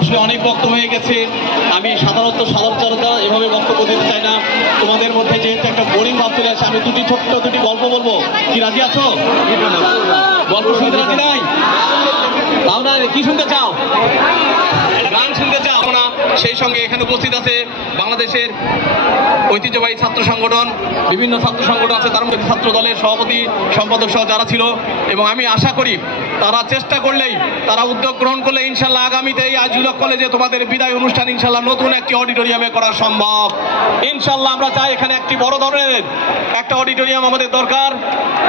আসলে অনেক বক্তব্য হয়ে গেছে। আমি সাধারণত সাধারণতা এভাবে বক্তব্য দিতে চাই না। তোমাদের মধ্যে যেহেতু একটা বোরিং ভাব চলে আসে, আমি ছোট্ট দুটি গল্প বলবো। কি রাজি আছো? গল্প শুনতে রাজি নাই? তাও না, কি শুনতে চাও? গান শুনতে চাও না? সেই সঙ্গে এখানে উপস্থিত আছে বাংলাদেশের ঐতিহ্যবাহী ছাত্র সংগঠন, বিভিন্ন ছাত্র সংগঠন আছে, তার মধ্যে ছাত্র দলের সভাপতি সম্পাদক সহ যারা ছিল। এবং আমি আশা করি তারা চেষ্টা করলেই, তারা উদ্যোগ গ্রহণ করলে ইনশাল্লাহ আগামীতে এই আজিজুল হক কলেজে তোমাদের বিদায় অনুষ্ঠান ইনশাল্লাহ নতুন একটি অডিটোরিয়ামে করা সম্ভব। ইনশাল্লাহ আমরা চাই এখানে একটি বড় ধরনের একটা অডিটোরিয়াম আমাদের দরকার।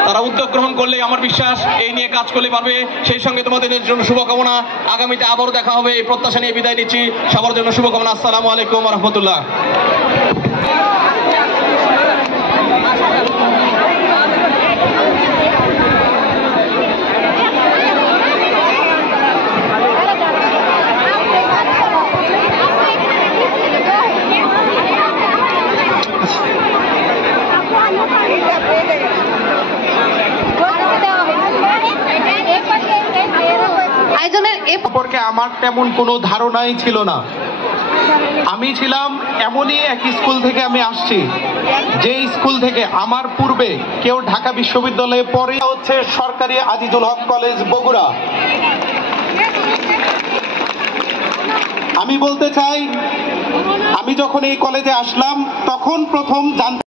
তারা উদ্যোগ গ্রহণ করলে আমার বিশ্বাস এই নিয়ে কাজ করলে পারবে। সেই সঙ্গে তোমাদের জন্য শুভকামনা। আগামীতে আবারও দেখা হবে এই প্রত্যাশা নিয়ে বিদায় নিচ্ছি। সবার জন্য শুভকামনা। আসসালামু আলাইকুম ওয়া রাহমাতুল্লাহ। সম্পর্কে আমার তেমন কোনো ধারণাই ছিল না। আমি ছিলাম এমনই এক স্কুল থেকে আমি আসছি, যে স্কুল থেকে আমার পূর্বে কেউ ঢাকা বিশ্ববিদ্যালয়ে পড়ে, হচ্ছে সরকারি আজিজুল হক কলেজ বগুড়া। আমি বলতে চাই, আমি যখন এই কলেজে আসলাম তখন প্রথম জানতে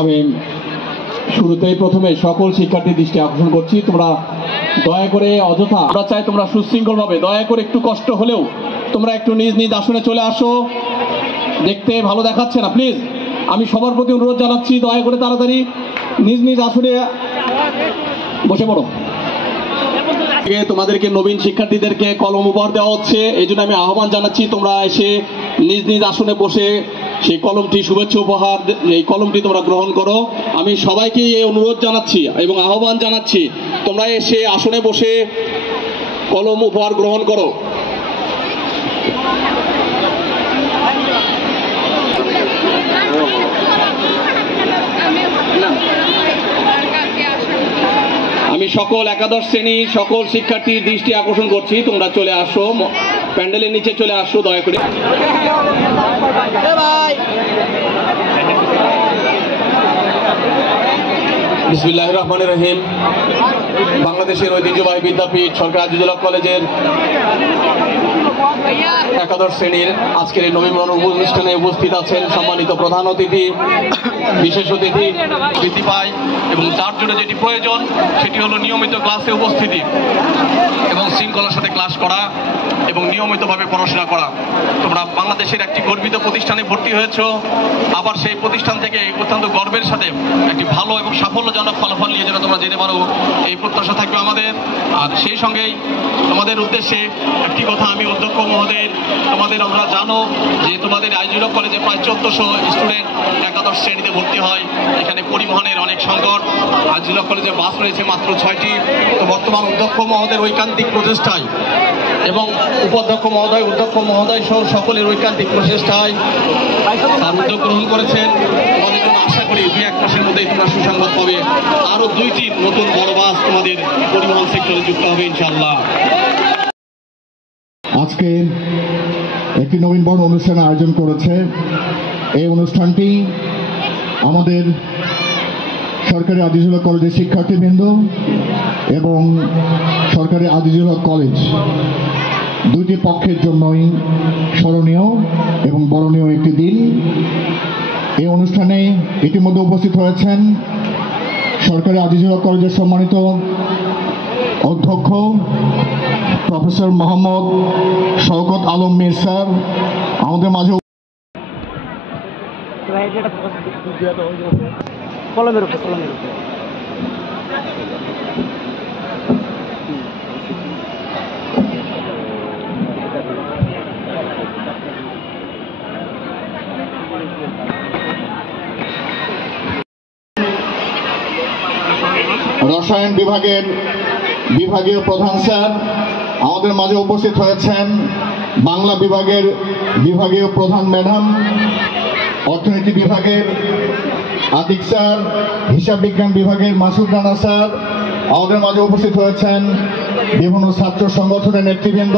আমি শুরুতেই প্রথমে সকল শিক্ষার্থীর দৃষ্টি আকর্ষণ করছি, তোমরা দয়া করে অযথা, আমরা চাই তোমরা সুশৃঙ্খলভাবে, দয়া করে একটু কষ্ট হলেও তোমরা একটু নিজ নিজ আসনে চলে আসো। দেখতে ভালো দেখাচ্ছে না, প্লিজ আমি সবার প্রতি অনুরোধ জানাচ্ছি, দয়া করে তাড়াতাড়ি নিজ নিজ আসনে বসে পড়ো। তোমাদেরকে নবীন শিক্ষার্থীদেরকে কলম উপহার দেওয়া হচ্ছে, এই জন্য আমি আহ্বান জানাচ্ছি তোমরা এসে নিজ নিজ আসনে বসে সেই কলমটি, শুভেচ্ছা উপহার, এই কলমটি তোমরা গ্রহণ করো। আমি সবাইকে এই অনুরোধ জানাচ্ছি এবং আহ্বান জানাচ্ছি, তোমরা এসে আসনে বসে কলম উপহার গ্রহণ করো। আমি সকল একাদশ শ্রেণী সকল শিক্ষার্থীর দৃষ্টি আকর্ষণ করছি, তোমরা চলে আসো, প্যান্ডেলের নিচে চলে আসো দয়া করে। বিসমিল্লাহির রহমানির রহিম। বাংলাদেশের ঐতিহ্যবাহী বিদ্যাপীঠ সরকারি আজিজুল হক কলেজের একাদশ শ্রেণীর আজকের এই নবীনবরণ অনুষ্ঠানে উপস্থিত আছেন সম্মানিত প্রধান অতিথি, বিশেষ অতিথি বৃদ্ধি পায় এবং তার জন্য যেটি প্রয়োজন সেটি হলো নিয়মিত ক্লাসে উপস্থিতি এবং শৃঙ্খলার সাথে ক্লাস করা এবং নিয়মিতভাবে পড়াশোনা করা। তোমরা বাংলাদেশের একটি গর্বিত প্রতিষ্ঠানে ভর্তি হয়েছ, আবার সেই প্রতিষ্ঠান থেকে অত্যন্ত গর্বের সাথে একটি ভালো এবং সাফল্যজনক ফলাফল নিয়ে যেন তোমরা যেতে পারো, এই প্রত্যাশা থাকবে আমাদের। আর সেই সঙ্গেই তোমাদের উদ্দেশ্যে একটি কথা, আমি অধ্যক্ষ মহোদয়, তোমাদের আমরা জানো যে তোমাদের আজিজুল হক কলেজে প্রায় 1400 স্টুডেন্ট একাদশ শ্রেণীতে ভর্তি হয়। এখানে পরিবহনের অনেক সংকট, আজিজুল হক কলেজে বাস রয়েছে মাত্র 6টি। তো বর্তমান অধ্যক্ষ মহোদয়ের ঐকান্তিক প্রচেষ্টায় এবং উপাধ্যক্ষ মহোদয় সহ সকলের ঐকান্তিক প্রচেষ্টায় তার উদ্যোগ গ্রহণ করেছেন। তোমাদের জন্য আশা করি 2-1 মাসের মধ্যেই তোমরা সুসংবাদ পাবে। আরো 2টি নতুন বড় বাস তোমাদের পরিবহন সেক্টরে যুক্ত হবে ইনশাআল্লাহ। আজকে একটি নবীনবরণ অনুষ্ঠান আয়োজন করেছে। এই অনুষ্ঠানটি আমাদের সরকারি আজিজুল হক কলেজের শিক্ষার্থীবৃন্দ এবং সরকারি আজিজুল হক কলেজ দুইটি পক্ষের জন্যই স্মরণীয় এবং বরণীয় একটি দিন। এই অনুষ্ঠানে ইতিমধ্যে উপস্থিত হয়েছেন সরকারি আজিজুল হক কলেজের সম্মানিত অধ্যক্ষ প্রফেসর মোহাম্মদ শওকত আলম মীর স্যার, আমাদের মাঝে রসায়ন বিভাগের বিভাগীয় প্রধান স্যার, আমাদের মাঝে উপস্থিত হয়েছেন বাংলা বিভাগের বিভাগীয় প্রধান ম্যাডাম, অর্থনীতি বিভাগের আতিক স্যার, হিসাব বিজ্ঞান বিভাগের মাসুদ রানা স্যার, আমাদের মাঝে উপস্থিত হয়েছেন বিভিন্ন ছাত্র সংগঠনের নেতৃবৃন্দ,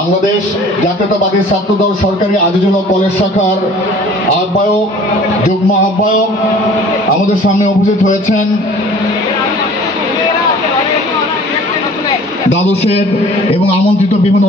বাংলাদেশ জাতীয়তাবাদী ছাত্রদল সরকারি আজিজুল কলেজ শাখার আহ্বায়ক, যুগ্ম আহ্বায়ক আমাদের সামনে উপস্থিত হয়েছেন, দ্বাদশের এবং আমন্ত্রিত বিভিন্ন